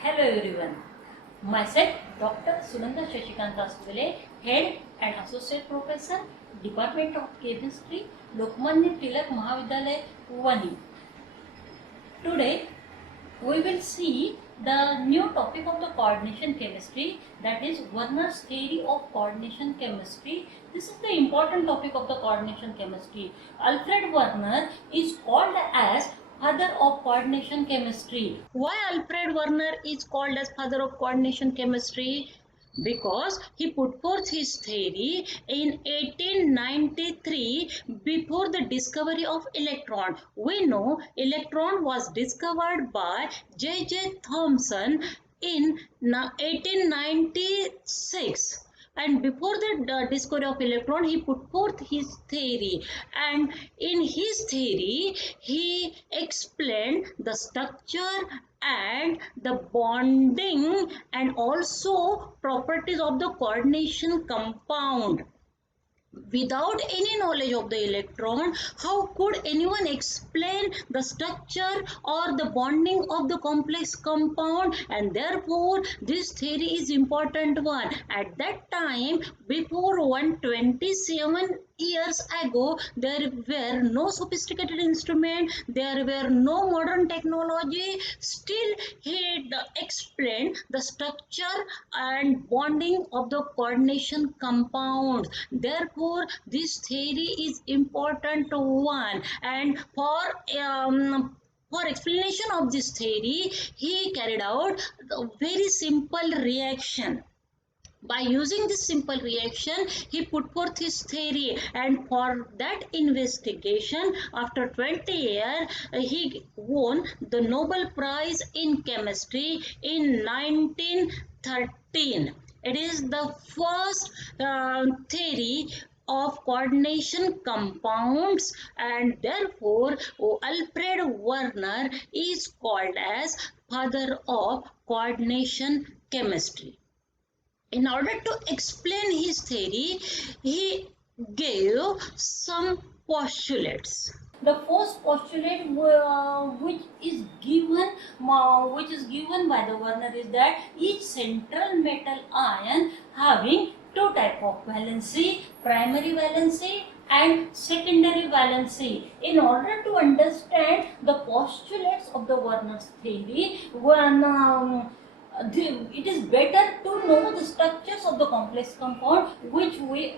Hello everyone. Myself Dr. Sunanda Shashikant Aswale, Head and Associate Professor, Department of Chemistry, Lokmanya Tilak Mahavidyalaya, Vani. Today we will see the new topic of the coordination chemistry, that is Werner's theory of coordination chemistry. This is the important topic of the coordination chemistry. Alfred Werner is called as father of coordination chemistry. Why Alfred Werner is called as father of coordination chemistry? Because he put forth his theory in 1893 before the discovery of electron. We know electron was discovered by J.J. Thomson in 1896, and before the discovery of electron he put forth his theory, and in his theory he explained the structure and the bonding and also properties of the coordination compound. Without any knowledge of the electron, how could anyone explain the structure or the bonding of the complex compound? And therefore this theory is important one. At that time, before 127 years ago, there were no sophisticated instrument, there were no modern technology. Still he explained the structure and bonding of the coordination compounds. Therefore this theory is important one, and for explanation of this theory he carried out a very simple reaction. By using this simple reaction he put forth his theory, and for that investigation after 20 years he won the Nobel Prize in Chemistry in 1913. It is the first theory of coordination compounds, and therefore Alfred Werner is called as father of coordination chemistry. In order to explain his theory, he gave some postulates. The first postulate which is given by the Werner is that each central metal ion having two type of valency, primary valency and secondary valency. In order to understand the postulates of the Werner's theory, it is better to know the structures of the complex compound which we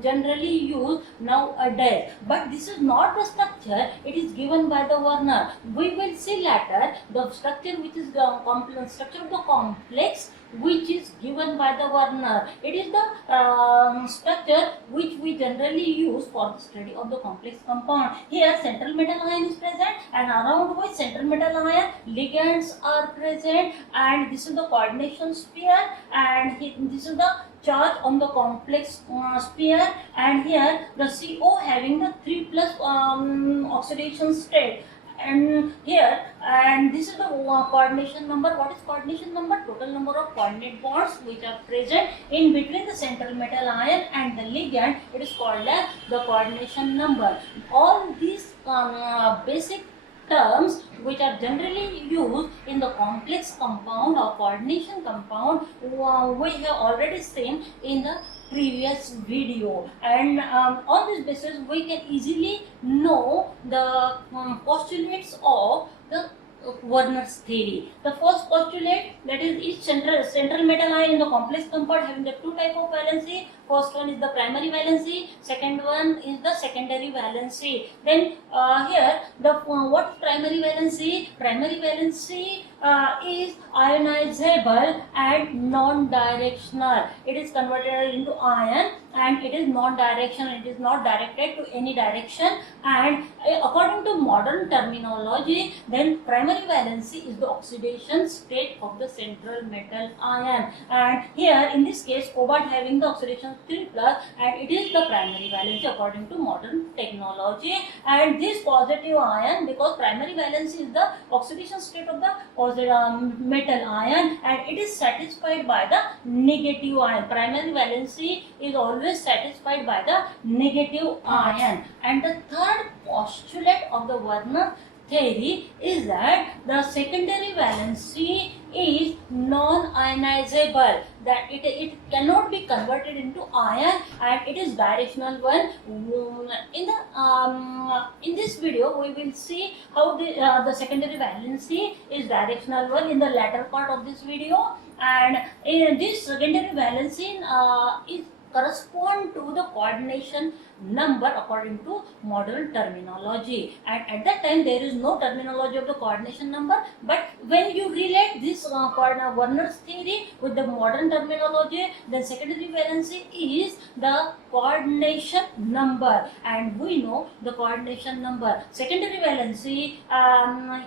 generally use nowadays. But this is not the structure, it is given by the Werner. We will see later the structure which is the structure of the complex which is given by the Werner. It is the structure which we generally use for the study of the complex compound. Here central metal ion is present, and around which central metal ion ligands are present, and this is the coordination sphere, and this is the charge on the complex sphere, and here the CO having the 3 plus oxidation state. And here, and this is the coordination number. What is coordination number? Total number of coordinate bonds which are present in between the central metal ion and the ligand. It is called as the coordination number. All these basic terms which are generally used in the complex compound or coordination compound we have already seen in the previous video, and on this basis we can easily know the postulates of the Werner's theory. The first postulate, that is each central metal ion in the complex compound having the two type of valency. First one is the primary valency, second one is the secondary valency. Then here the what is primary valency? Primary valency is ionizable and non-directional. It is converted into ion and it is non-directional. It is not directed to any direction, and according to modern terminology, then primary valency is the oxidation state of the central metal ion, and here in this case cobalt having the oxidation 3 plus, and it is the primary valency according to modern technology. And this positive ion, because primary valency is the oxidation state of the metal ion, and it is satisfied by the negative ion. Primary valency is always satisfied by the negative ion. And the third postulate of the Werner theory is that the secondary valency is non-ionizable, that it cannot be converted into ion, and it is directional one. In this video we will see how the secondary valency is directional one in the latter part of this video. And in this secondary valency is correspond to the coordination number according to modern terminology, and at that time there is no terminology of the coordination number, but when you relate this Werner's theory with the modern terminology, then secondary valency is the coordination number, and we know the coordination number. Secondary valency,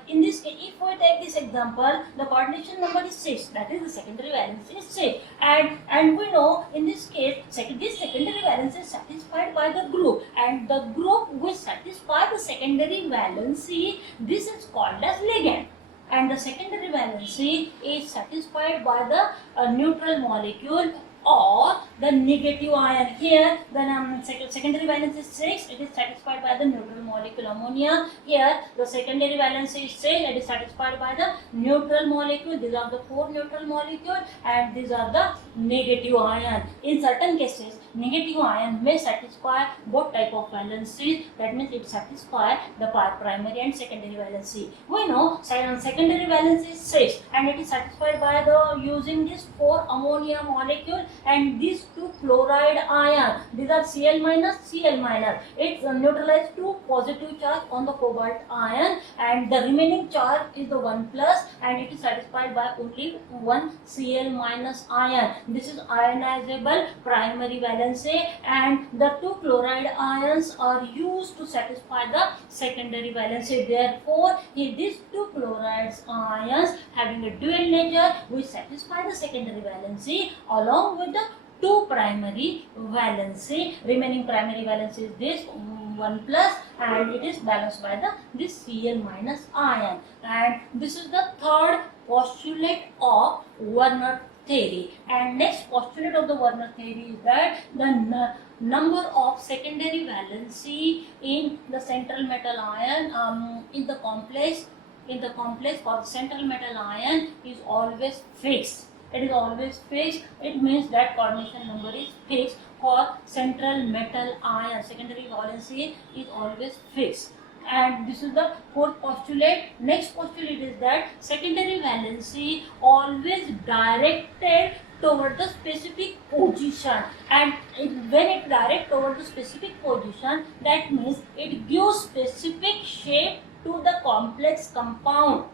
in this case, if we take this example, the coordination number is 6, that is the secondary valency is 6, and we know in this case this secondary valency is satisfied by the group, and the group which satisfy the secondary valency, this is called as ligand, and the secondary valency is satisfied by the neutral molecule or the negative ion. Here the secondary valence is 6, it is satisfied by the neutral molecule ammonia. Here the secondary valence is 6, it is satisfied by the neutral molecule. These are the 4 neutral molecules, and these are the negative ion. In certain cases negative ion may satisfy both type of valencies, that means it satisfies the primary and secondary valency. We know secondary valence is 6, and it is satisfied by the using this 4 ammonia molecule and these 2 chloride ion. These are Cl minus, Cl minus. It neutralizes 2 positive charge on the cobalt ion, and the remaining charge is the 1 plus, and it is satisfied by only 1 Cl minus ion. This is ionizable primary valency, and the 2 chloride ions are used to satisfy the secondary valency. Therefore, these 2 chloride ions having a dual nature which satisfy the secondary valency along with the 2 primary valency. Remaining primary valency is this 1 plus, and it is balanced by this Cl minus ion. And this is the third postulate of Werner theory. And next postulate of the Werner theory is that the number of secondary valency in the central metal ion in the complex for the central metal ion is always fixed. It is always fixed. It means that coordination number is fixed for central metal ion. Secondary valency is always fixed. And this is the fourth postulate. Next postulate is that secondary valency always directed toward the specific position, and when it directs toward the specific position, that means it gives specific shape to the complex compound,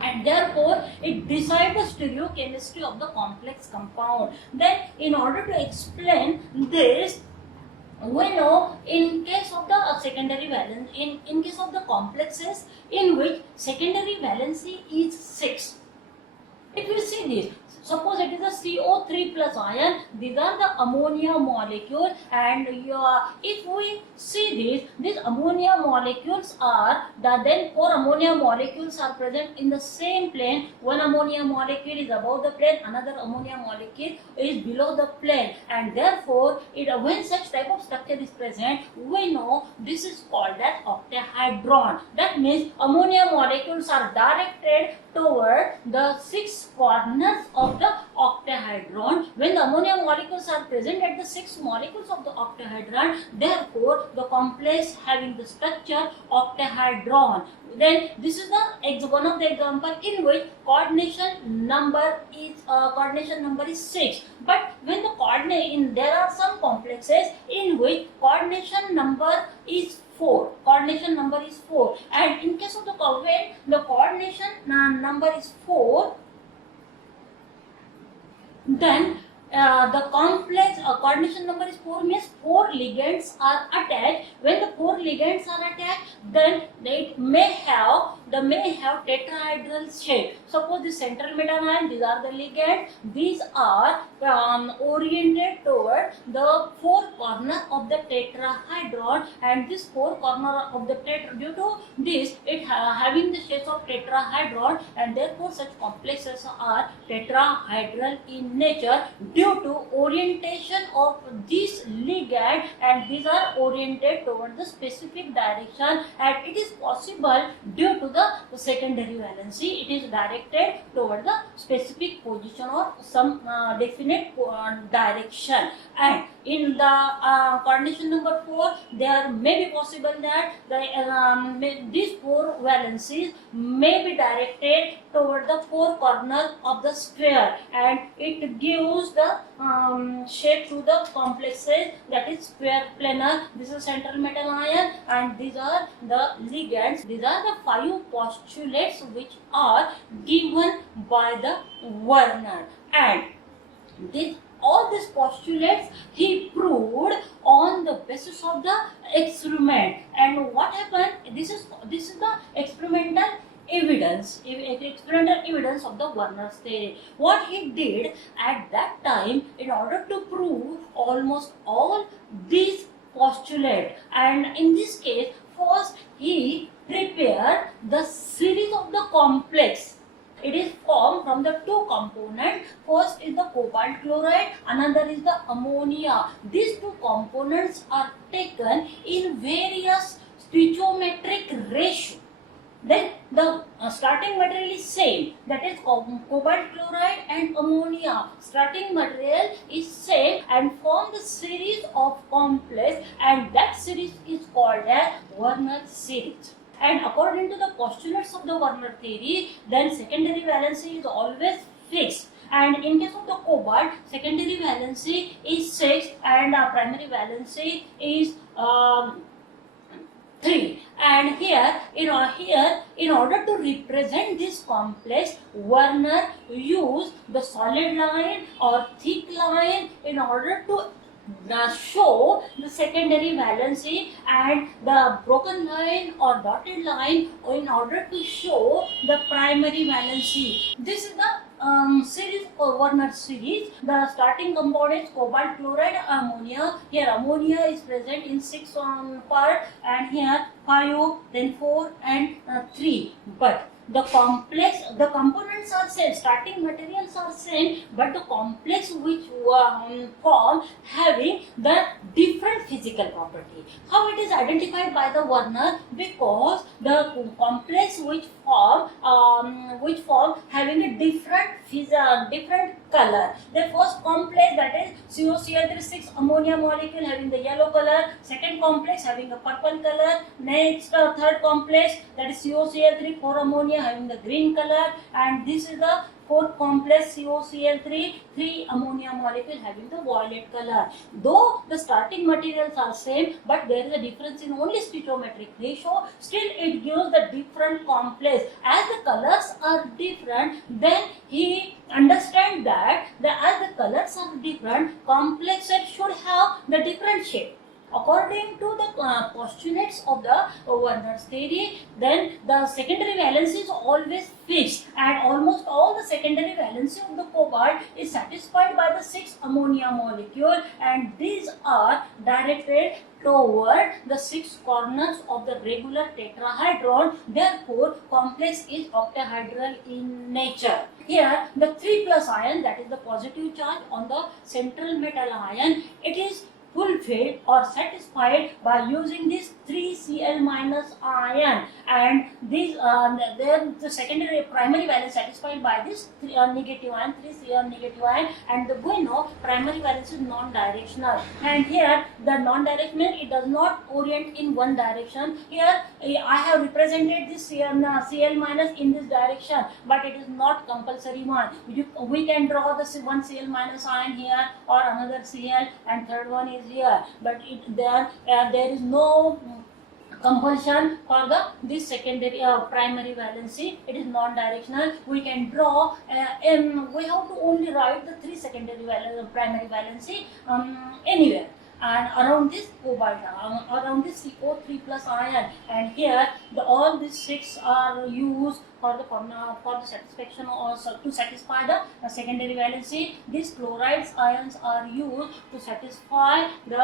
and therefore it decides the stereochemistry of the complex compound. Then in order to explain this, we know in case of the secondary valence, in case of the complexes in which secondary valency is 6, if you see this, suppose it is a CO3 plus ion, these are the ammonia molecule, and if we see these ammonia molecules are then 4 ammonia molecules are present in the same plane. One ammonia molecule is above the plane, another ammonia molecule is below the plane, and therefore when such type of structure is present, we know this is called as octahedron. That means ammonia molecules are directed toward the 6 corners of the octahedron. When the ammonia molecules are present at the 6 molecules of the octahedron, therefore the complex having the structure octahedron. Then this is the one of the example in which coordination number is 6. But when the there are some complexes in which coordination number is 4. Coordination number is 4, and in case of the when the coordination number is 4, then the complex coordination number is 4 means 4 ligands are attached. When the 4 ligands are attached, then they may have tetrahedral shape. Suppose the central metal ion, these are the ligands. These are oriented toward the 4 corner of the tetrahedron, and this 4 corner of the due to this it having the shape of tetrahedron, and therefore such complexes are tetrahedral in nature due to orientation of this ligand, and these are oriented toward the specific direction, and it is possible due to the secondary valency, it is directed toward the specific position or some definite direction. And in the condition number 4, there may be possible that these 4 valencies may be directed toward the 4 corners of the sphere, and it gives the shape to the complexes, that is square planar. This is central metal ion, and these are the ligands. These are the 5 postulates which are given by the Werner, and all these postulates he proved on the basis of the experiment. And what happened, this is the experimental evidence of the Werner's theory. What he did at that time in order to prove almost all these postulates, and in this case first he prepared the series of the complex. It is formed from the 2 components. First is the cobalt chloride, another is the ammonia. These 2 components are taken in various stoichiometric ratio. Then the starting material is same, that is cobalt chloride and ammonia. Starting material is same and form the series of complex, and that series is called as Werner series. And according to the postulates of the Werner theory, then secondary valency is always fixed. And in case of the cobalt, secondary valency is 6 and primary valency is 3. And here in order to represent this complex, Werner used the solid line or thick line in order to show the secondary valency, and the broken line or dotted line in order to show the primary valency. This is the series or Werner series. The starting components cobalt chloride, ammonia. Here ammonia is present in 6 part, and here 5, then 4 and 3. But the components are same, starting materials are same, but the complex which form having the different physical property. How it is identified by the Werner? Because the complex which form having a different color. The first complex, that is COCl36 ammonia molecule, having the yellow color. Second complex having a purple color. Next third complex, that is COCl3 4 ammonia, having the green color. And this is the fourth complex COCl3 3 ammonia molecule, having the violet color. Though the starting materials are same, but there is a difference in only stoichiometric ratio, still it gives the different complex. As the colors are different, then he understand that as the colors are different, complexes should have the different shape. According to the postulates of the Werner's theory, then the secondary valency is always fixed, and almost all the secondary valency of the cobalt is satisfied by the 6 ammonia molecule, and these are directed toward the 6 corners of the regular tetrahedron. Therefore, complex is octahedral in nature. Here, the 3+ ion, that is the positive charge on the central metal ion, it is fulfilled or satisfied by using this 3Cl- ion, and these then the secondary primary valence satisfied by this negative ion, 3Cl- ion, and we know primary valence is non-directional, and here the non-directional, it does not orient in one direction. Here I have represented this Cl- in this direction, but it is not compulsory one. We can draw the one Cl- ion here or another Cl, and third one is here, but there is no compulsion for this secondary primary valency. It is non-directional. We can draw we have to only write the 3 secondary primary valency anywhere, and around this cobalt, around this CO3+ ion, and here all these 6 are used for the satisfaction, or to satisfy the secondary valency. These chlorides ions are used to satisfy the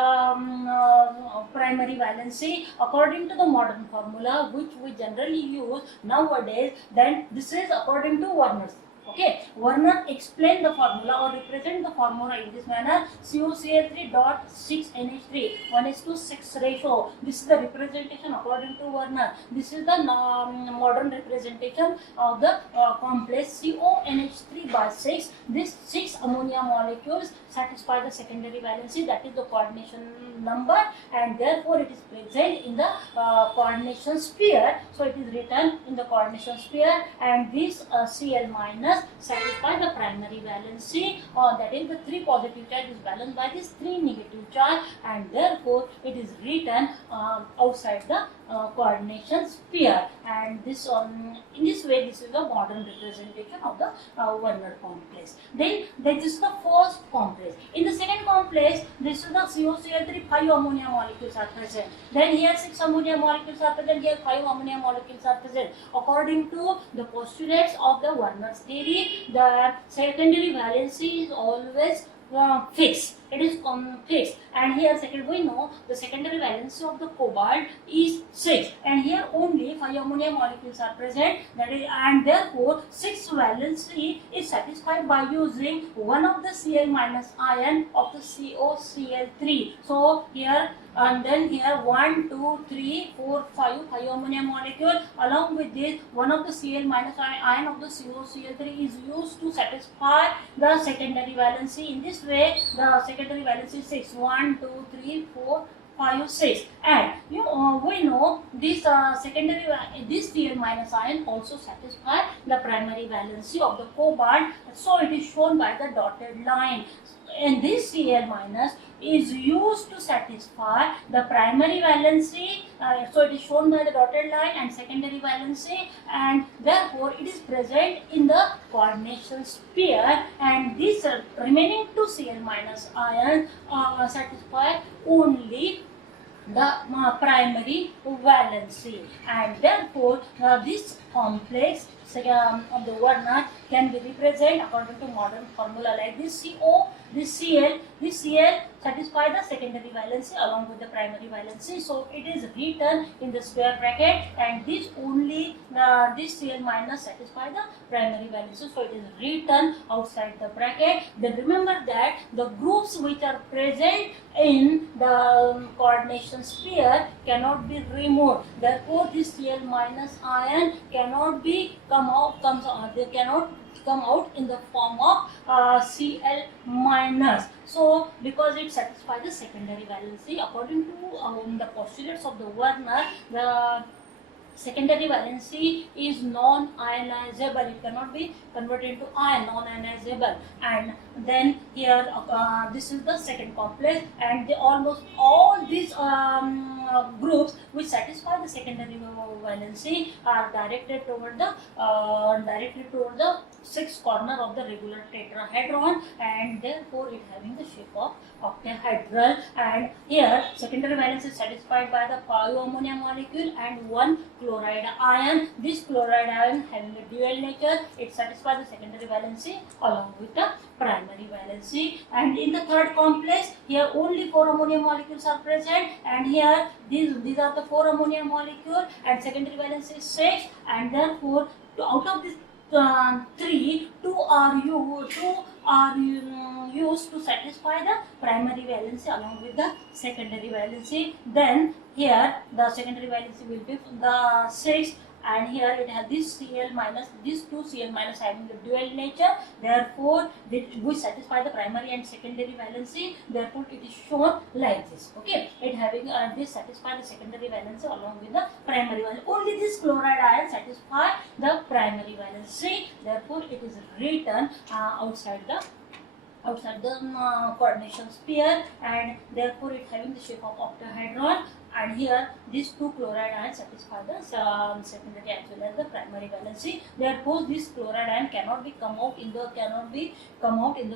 primary valency according to the modern formula which we generally use nowadays. Then this is according to Werner's Okay, Werner explained the formula or represent the formula in this manner: COCl3 dot 6NH3 1:6 ratio. This is the representation according to Werner. This is the modern representation of the complex CONH3 by 6. These 6 ammonia molecules satisfy the secondary valency, that is the coordination number, and therefore it is present in the coordination sphere. So it is written in the coordination sphere, and this Cl minus satisfy the primary valency, that is the 3 positive charge is balanced by this 3 negative charge, and therefore it is written outside the coordination sphere. And this in this way, this is the modern representation of the Werner complex. Then this is the first complex. In the second complex, this is the COCl3, 5 ammonia molecules are present. Then here 6 ammonia molecules are present, here 5 ammonia molecules are present. According to the postulates of the Werner's theory, the secondary valency is always fixed. It is fixed, and here second we know the secondary valency of the cobalt is 6, and here only 5 ammonia molecules are present, that is, and therefore 6 valency is satisfied by using one of the Cl minus ion of the COCl3. So here and then here 1, 2, 3, 4, 5 ammonia molecule. Along with this, one of the Cl minus ion of the COCl3 is used to satisfy the secondary valency. In this way, the secondary valency is 6. 1, 2, 3, 4, 5, 6. And we know this secondary this Cl minus ion also satisfy the primary valency of the cobalt. So it is shown by the dotted line. And this Cl minus is used to satisfy the primary valency, so it is shown by the dotted line, and secondary valency, and therefore it is present in the coordination sphere, and this remaining 2 Cl minus ions satisfy only the primary valency, and therefore this complex of the Werner can be represented according to modern formula like this: CO, this Cl satisfy the secondary valency along with the primary valency. So it is written in the square bracket, and this only this Cl minus satisfy the primary valency. So it is written outside the bracket. Then remember that the groups which are present in the coordination sphere cannot be removed. Therefore, this Cl minus ion cannot be they cannot come out in the form of Cl minus. So because it satisfies the secondary valency, according to the postulates of the Werner, the secondary valency is non-ionizable. It cannot be converted into ion, non-ionizable. And then here this is the second complex, and almost all these groups which satisfy the secondary valency are directed toward the sixth corner of the regular tetrahedron, and therefore it having the shape of octahedral. And here secondary valence is satisfied by the 5 ammonia molecule and 1 chloride ion. This chloride ion having a dual nature, it satisfies the secondary valency along with the primary valency. And in the third complex, here only 4 ammonia molecules are present, and here these are the 4 ammonia molecule, and secondary valency is 6, and therefore out of this 3, 2 are used to satisfy the primary valency along with the secondary valency. Then here the secondary valency will be the 6, and here it has this Cl minus, these 2 Cl minus having the dual nature, therefore we satisfy the primary and secondary valency, therefore it is shown like this. Okay, it having this satisfy the secondary valency along with the primary valency. Only this chloride ion satisfy the primary valency, therefore it is written outside the coordination sphere, and therefore it having the shape of octahedron. And here these 2 chloride ions satisfy the secondary as well as the primary valency. Therefore this chloride ion cannot come out in the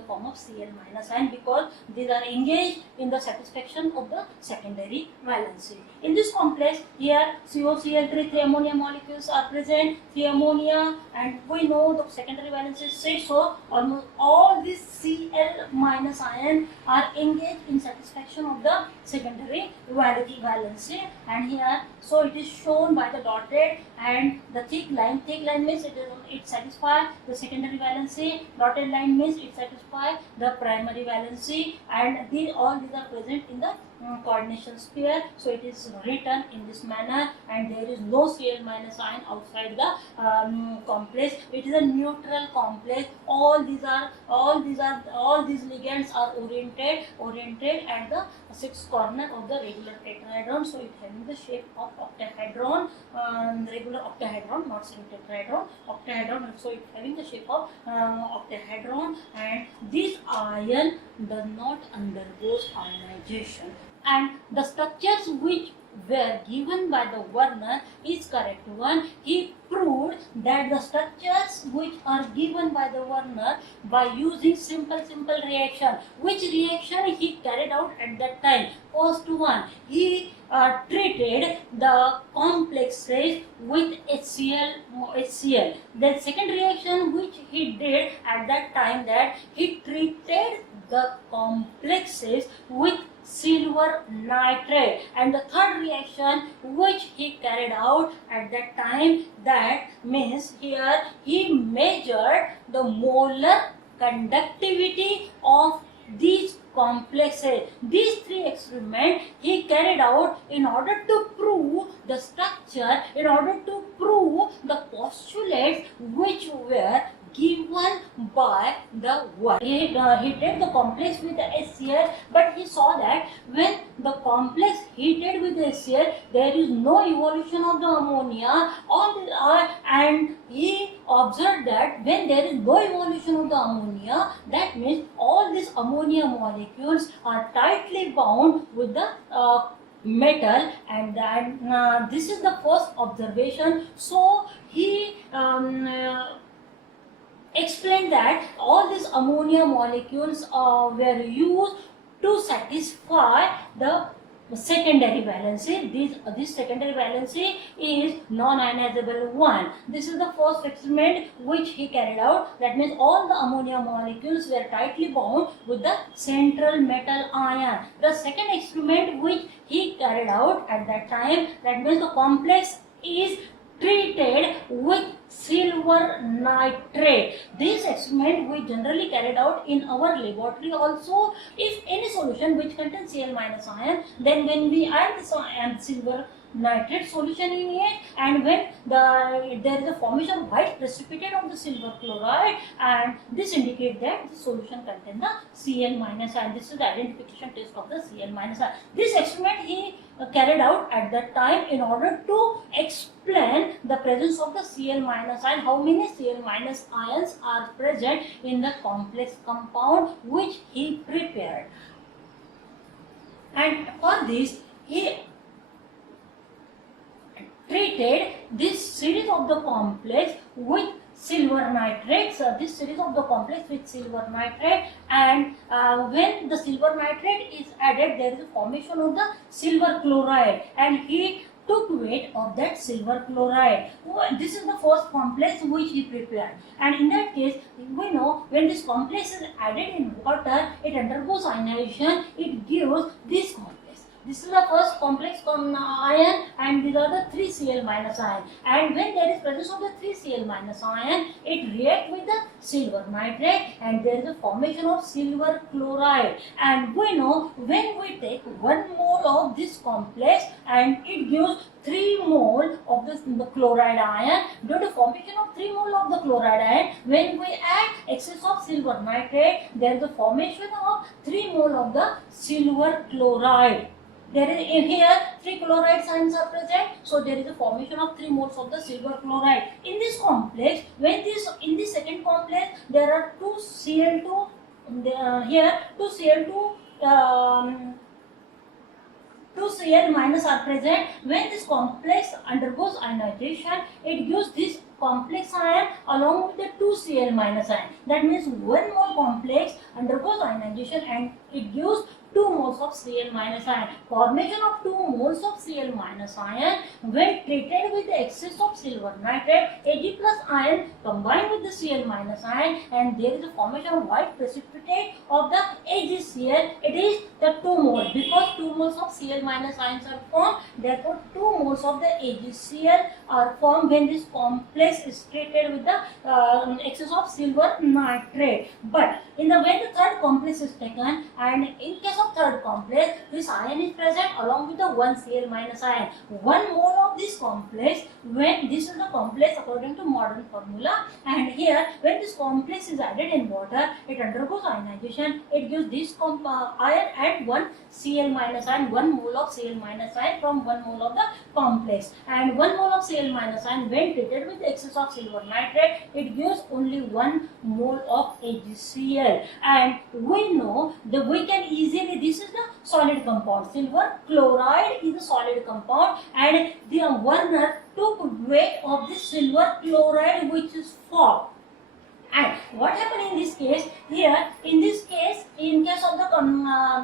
form of Cl minus ion, because these are engaged in the satisfaction of the secondary valency. In this complex, here COCl3, 3 ammonia molecules are present, 3 ammonia, and we know the secondary valency is 6, so almost all these Cl minus ion are engaged in satisfaction of the secondary valency. valency, and here so it is shown by the dotted and the thick line. Thick line means it satisfies the secondary valency, dotted line means it satisfies the primary valency, and all these are present in the coordination sphere. So it is written in this manner, and there is no Cl minus ion outside the complex. It is a neutral complex. All these ligands are oriented at the sixth corner of the regular tetrahedron. So it having the shape of octahedron, regular octahedron, not single tetrahedron, octahedron. So it having the shape of octahedron, and this ion does not undergoes ionization. And the structures which were given by the Werner is correct one. He proved that the structures which are given by the Werner by using simple reaction. Which reaction he carried out at that time? First one, he treated the complexes with HCl. The second reaction which he did at that time, that he treated the complexes with silver nitrate, and the third reaction which he carried out at that time, that means here he measured the molar conductivity of these complexes. These three experiments he carried out in order to prove the structure, in order to prove the postulates which were given by the Werner. He did the complex with the HCl, but he saw that when the complex heated with the HCl, there is no evolution of the ammonia and he observed that when there is no evolution of the ammonia, that means all these ammonia molecules are tightly bound with the metal, and that this is the first observation. So he explained that all these ammonia molecules were used to satisfy the secondary valency. This secondary valency is non-ionizable one. This is the first experiment which he carried out. That means all the ammonia molecules were tightly bound with the central metal ion. The second experiment which he carried out at that time, that means the complex is treated with silver nitrate. This experiment we generally carried out in our laboratory also. If any solution which contains Cl minus ion, then when we add this silver nitrate solution in it, and when there is a formation of white precipitate of the silver chloride, and this indicates that the solution contains the Cl minus ion. This is the identification test of the Cl minus ion. This experiment he carried out at that time in order to explain the presence of the Cl minus ion, how many Cl minus ions are present in the complex compound which he prepared. And for this he treated this series of the complex with silver nitrate. So this series of the complex with silver nitrate, and when the silver nitrate is added, there is a formation of the silver chloride, and he took weight of that silver chloride. This is the first complex which he prepared, and in that case we know when this complex is added in water, it undergoes ionization, it gives this complex. This is the first complex ion, and these are the 3 Cl minus ion. And when there is presence of the 3 Cl minus ion, it reacts with the silver nitrate, and there is a formation of silver chloride. And we know when we take 1 mole of this complex, and it gives 3 mole of the chloride ion. Due to formation of 3 mole of the chloride ion, when we add excess of silver nitrate, there is a formation of 3 mole of the silver chloride. There is in here 3 chloride ions are present, so there is a formation of 3 moles of the silver chloride. In this complex, in this second complex, there are 2 Cl2 here 2 Cl2 2 Cl minus are present. When this complex undergoes ionization, it gives this complex ion along with the 2 Cl minus ion. That means 1 mole complex undergoes ionization and it gives 2 moles of Cl minus ion. Formation of 2 moles of Cl minus ion when treated with the excess of silver nitrate, Ag plus ion combined with the Cl minus ion, and there is a formation of white precipitate of the AgCl. It is the 2 moles, because 2 moles of Cl minus ions are formed, therefore 2 moles of the AgCl are formed when this complex is treated with the excess of silver nitrate. But in the when the third complex is taken, and in case of third complex, this ion is present along with the 1 Cl minus ion. 1 mole of this complex, when this is the complex according to modern formula, and here when this complex is added in water, it undergoes ionization. It gives this ion and 1 Cl minus ion, 1 mole of Cl minus ion from 1 mole of the complex, and 1 mole of Cl minus ion when treated with excess of silver nitrate, it gives only 1 mole of AgCl. And we know that we can easily, this is the solid compound, silver chloride is a solid compound, and the Werner took weight of the silver chloride which is formed. And what happened in this case? Here, in this case, in case of the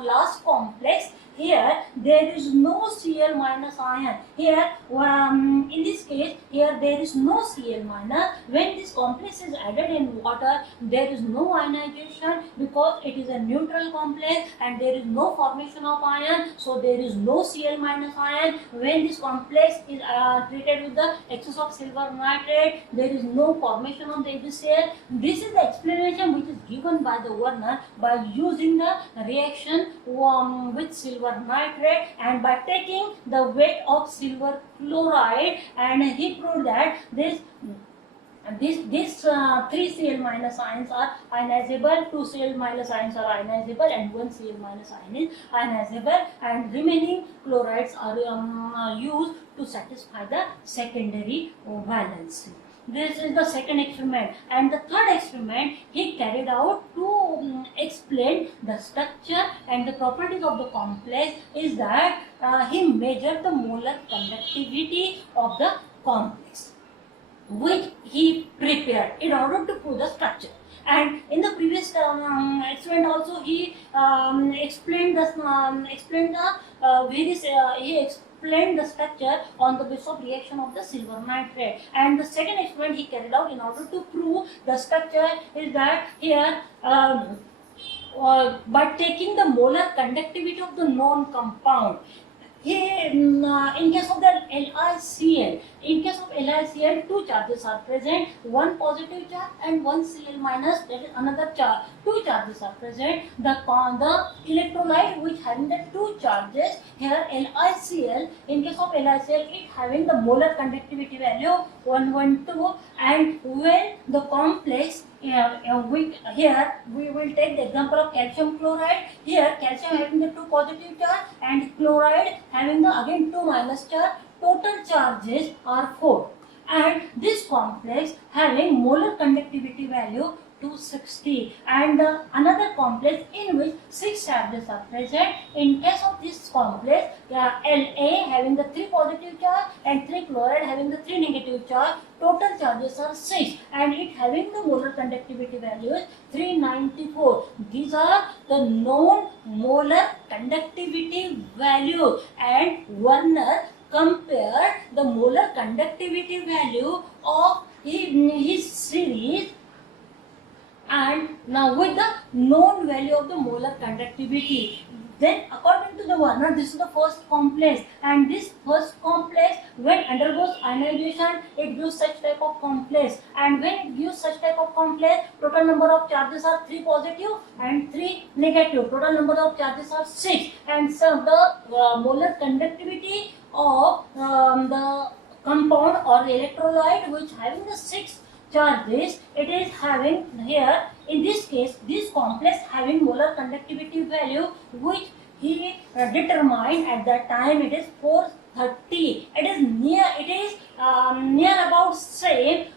last complex, here there is no Cl minus ion. Here, in this case, here there is no Cl minus. When this complex is added in water, there is no ionization because it is a neutral complex and there is no formation of ion. So there is no Cl minus ion. When this complex is treated with the excess of silver nitrate, there is no formation of the AgCl. This is the explanation which is given by the Werner by using the reaction with silver nitrate and by taking the weight of silver chloride, and he proved that these 3 Cl minus ions are ionizable, 2 Cl minus ions are ionizable, and 1 Cl minus ion is ionizable, and remaining chlorides are used to satisfy the secondary valency. This is the second experiment, and the third experiment he carried out to explain the structure and the properties of the complex is that he measured the molar conductivity of the complex, which he prepared in order to prove the structure. And in the previous experiment also he explained the structure on the basis of reaction of the silver nitrate. And the second experiment he carried out in order to prove the structure is that here by taking the molar conductivity of the known compound. Here, in case of the LiCl, two charges are present, one positive charge and one Cl minus, that is another charge. Two charges are present. The electrolyte which having the two charges, here LiCl, in case of LiCl, it having the molar conductivity value 112, and when the complex, here we will take the example of calcium chloride. Here calcium having the two positive charge and chloride having the again two minus charge. Total charges are 4, and this complex having molar conductivity value 260, and another complex in which 6 charges are present. In case of this complex, La having the 3 positive charge and 3 chloride having the 3 negative charge, total charges are 6, and it having the molar conductivity value is 394. These are the known molar conductivity values, and Werner compared the molar conductivity value of his series and now with the known value of the molar conductivity. Then according to the Werner, this is the first complex, and this first complex when undergoes ionization, it gives such type of complex, and when it gives such type of complex, total number of charges are 3 positive and 3 negative. Total number of charges are 6, and so the molar conductivity of the compound or the electrolyte which having the 6 charges, it is having here in this case this complex having molar conductivity value which he determined at that time, it is 430. It is near about same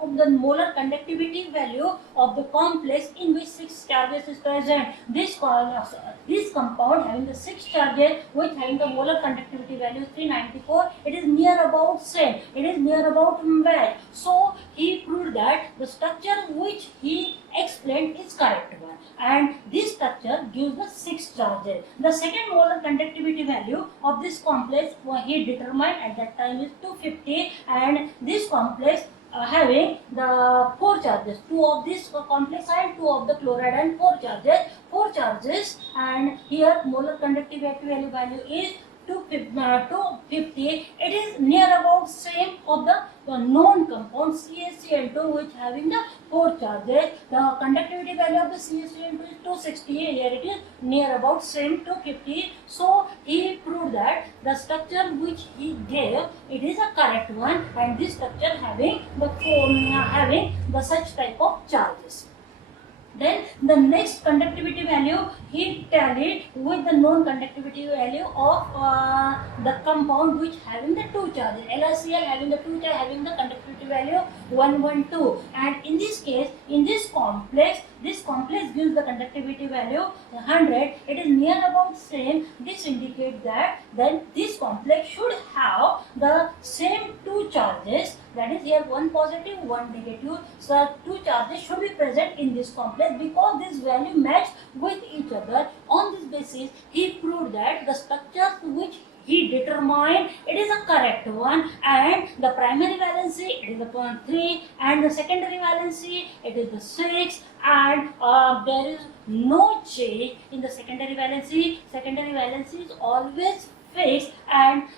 of the molar conductivity value of the complex in which 6 charges is present. This compound having the 6 charges which having the molar conductivity value 394, it is near about same, it is near about match. So he proved that the structure which he explained is correct one. and this structure gives the 6 charges. The second molar conductivity value of this complex he determined at that time is 250, and this complex having the 4 charges, 2 of this complex and 2 of the chloride and 4 charges, and here molar conductivity value is 250. It is near about same of the known compound CaCl2, which having the 4 charges. The conductivity value of the CaCl2 is 260. Here it is near about same 250. So he proved that the structure which he gave, it is a correct one, and this structure having the such type of charges. Then the next conductivity value he tallied with the known conductivity value of the compound which having the 2 charges. LiCl having the 2 charge, having the conductivity value 112, and in this case, in this complex gives the conductivity value 100. It is near about same. This indicates that then this complex should have the same 2 charges, that is here one positive, one negative. So 2 charges should be present in this complex because this value match with each other. On this basis, he proved that the structures which he determined, it is a correct one, and the primary valency it is the 3, and the secondary valency it is the 6, and there is no change in the secondary valency. Secondary valency is always fixed, and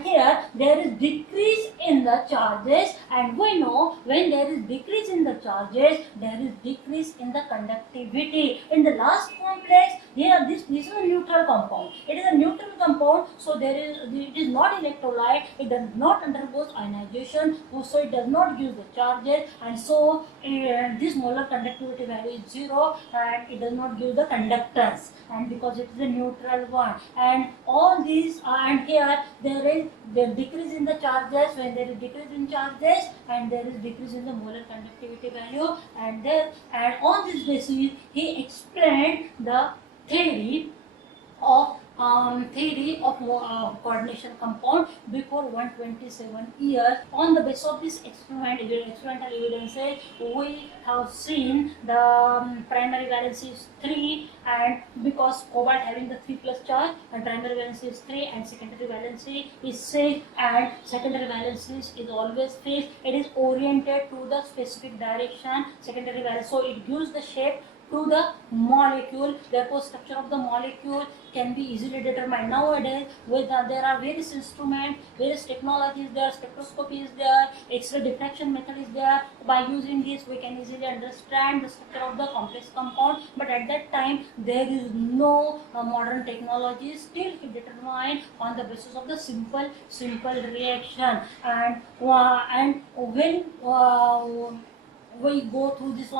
here there is decrease in the charges, and we know when there is decrease in the charges, there is decrease in the conductivity. In the last complex, here this is a neutral compound. It is a neutral compound, so it is not electrolyte. It does not undergo ionization, so it does not give the charges, and so this molar conductivity value is 0, and it does not give the conductance, and because it is a neutral one, and all these and here there is the decrease in the charges. When there is decrease in charges, and there is decrease in the molar conductivity value, and on this basis he explained the theory of coordination compound before 127 years. On the basis of this experimental evidences, we have seen the primary valency is 3, and because cobalt having the 3 plus charge, and primary valency is 3, and secondary valency is 6, and secondary valency is always fixed. It is oriented to the specific direction, secondary valency, so it gives the shape to the molecule. Therefore, structure of the molecule can be easily determined. Nowadays, with there are various instruments, various technologies there, spectroscopy is there, X-ray diffraction method is there. By using this, we can easily understand the structure of the complex compound. But at that time, there is no modern technology. Still, he determined on the basis of the simple reaction. And when we go through this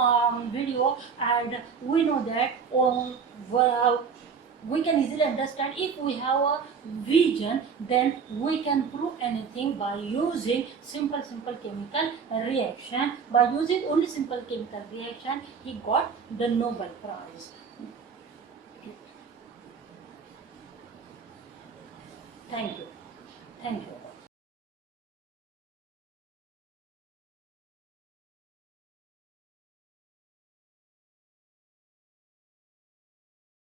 video, and we know that we can easily understand. If we have a vision, then we can prove anything by using simple chemical reaction. By using only simple chemical reaction, he got the Nobel Prize. Thank you.